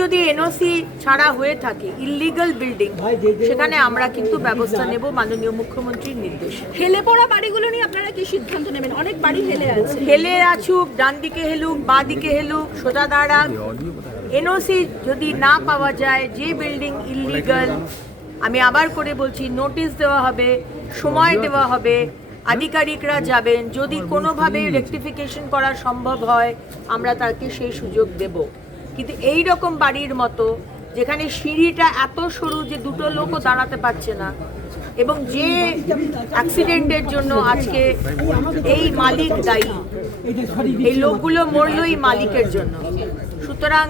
যদি এনওসি ছাড়া হয়ে থাকে ইললিগাল বিল্ডিং, সেখানে আমরা কিন্তু ব্যবস্থা নেব মাননীয় মুখ্যমন্ত্রীর নির্দেশে। হেলে পড়া বাড়িগুলো নিয়ে আপনারা কি সিদ্ধান্ত নেবেন? অনেক বাড়ি হেলে আছে। হেলে আছুক, ডান দিকে হেলুক, বাঁ দিকে হেলুক, সোজা দাঁড়াক, এনওসি যদি না পাওয়া যায়, যে বিল্ডিং ইললিগাল, আমি আবার করে বলছি, নোটিশ দেওয়া হবে, সময় দেওয়া হবে, আধিকারিকরা যাবেন, যদি কোনোভাবে রেকটিফিকেশন করা সম্ভব হয় আমরা তাকে সেই সুযোগ দেব। কিন্তু এই রকম বাড়ির মতো যেখানে সিঁড়িটা এত সরু যে দুটো লোকও দাঁড়াতে পারছে না, এবং যে অ্যাক্সিডেন্টের জন্য আজকে এই মালিক দায়ী, এই লোকগুলো মরলো এই মালিকের জন্য, সুতরাং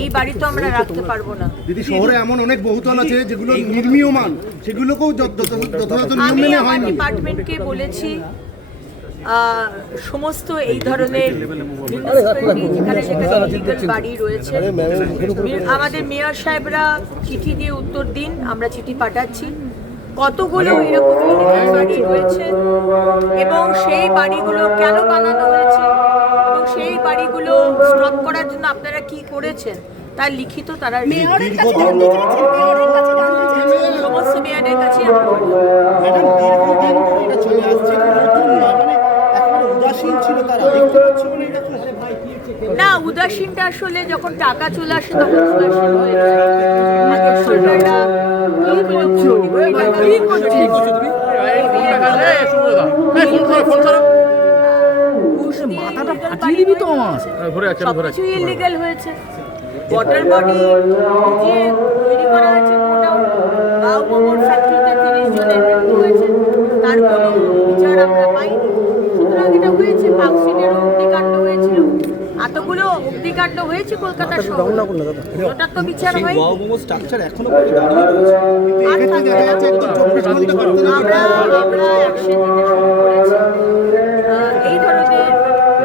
এই বাড়ি তো আমরা রাখতে পারবো না। দিদি, শহরে এমন অনেক বহুতল আছে যেগুলো নির্মীয়মান, সেগুলোকেও যথাযথ নিয়ম মেনে হয়নি। আমি ডিপার্টমেন্টকে বলেছি সমস্ত এই ধরনের যেখানে সেখানে ইলিগাল বাড়ি রয়েছে, আমাদের মেয়র সাহেবরা চিঠি দিয়ে উত্তর দিন, আমরা চিঠি পাঠাচ্ছি। কতগুলো এরকম ইলিগাল বাড়ি রয়েছে এবং সেই বাড়িগুলো কেন বানানো হয়েছে এবং সেই বাড়িগুলো স্টপ করার জন্য আপনারা কি করেছেন তার লিখিত তারা সমস্ত মেয়রের কাছে না, উদাসীনটা আসলে যখন টাকা চলে আসে তখন উদাসীন হয়ে যায়। আগের সরকাররা সবকিছু ইলিগাল হয়েছে। ওয়াটার বডি যে তৈরি করা হয়েছে, মোমোর ফ্যাক্টরিতে 30 জনের মৃত্যু হয়েছে, তার কোনো বিচার আমরা পাইনি। সুতরাং এটা হয়েছে, পার্কস্ট্রিটেরও অগ্নিকাণ্ড হয়েছিল, এতগুলো অগ্নিকাণ্ড হয়েছে কলকাতার শহরে, ওটার তো বিচার হয়নি। আমরা অ্যাকশন নিতে শুরু করেছি। এই ধরনের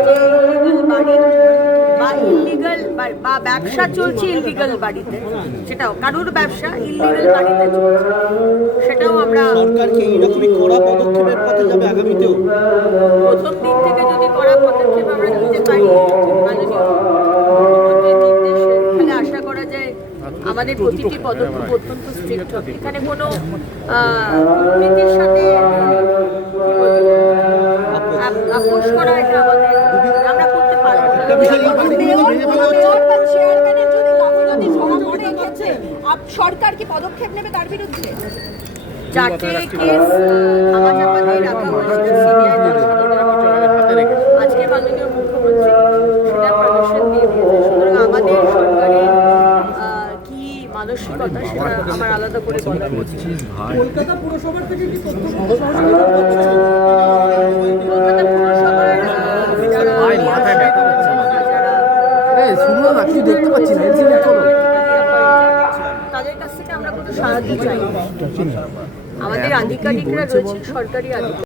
যে ইলিগাল বাড়ি বা ইলিগাল বা ব্যবসা চলছে ইলিগাল বাড়িতে, সেটাও কারোর ব্যবসা ইলিগাল বাড়িতে চলছে, সেটাও আমরা প্রথম দিন থেকে যদি কড়া পদক্ষেপ আমরা নিতে পারি মাননীয় মুখ্যমন্ত্রীর নির্দেশে, তাহলে আশা করা যায় আমাদের প্রতিটি পদক্ষেপ অত্যন্ত স্ট্রিক্ট হবে। এখানে কোনো দুর্নীতির সাথে আপোষ করা, এটা আমাদের আমরা করতে পারবো না। সরকার কি পদক্ষেপ নেবে তার বিরুদ্ধে? 4টে কেস ধামাচাপা দিয়ে রাখা হয়েছিল সিবিআই আজকে মাননীয় মুখ্যমন্ত্রী সেটা পারমিশন দিয়ে দিয়েছে। সুতরাং আমাদের সরকারের কি মানসিকতা সেটা আমার আলাদা করে বলা হচ্ছে। কলকাতা পুরসভার থেকে কি কলকাতা পুরসভার তাদের কাছ থেকে আমরা কোনো সাহায্য চাই। আমাদের আধিকারিকরা রয়েছেন, সরকারি আধিকারিক।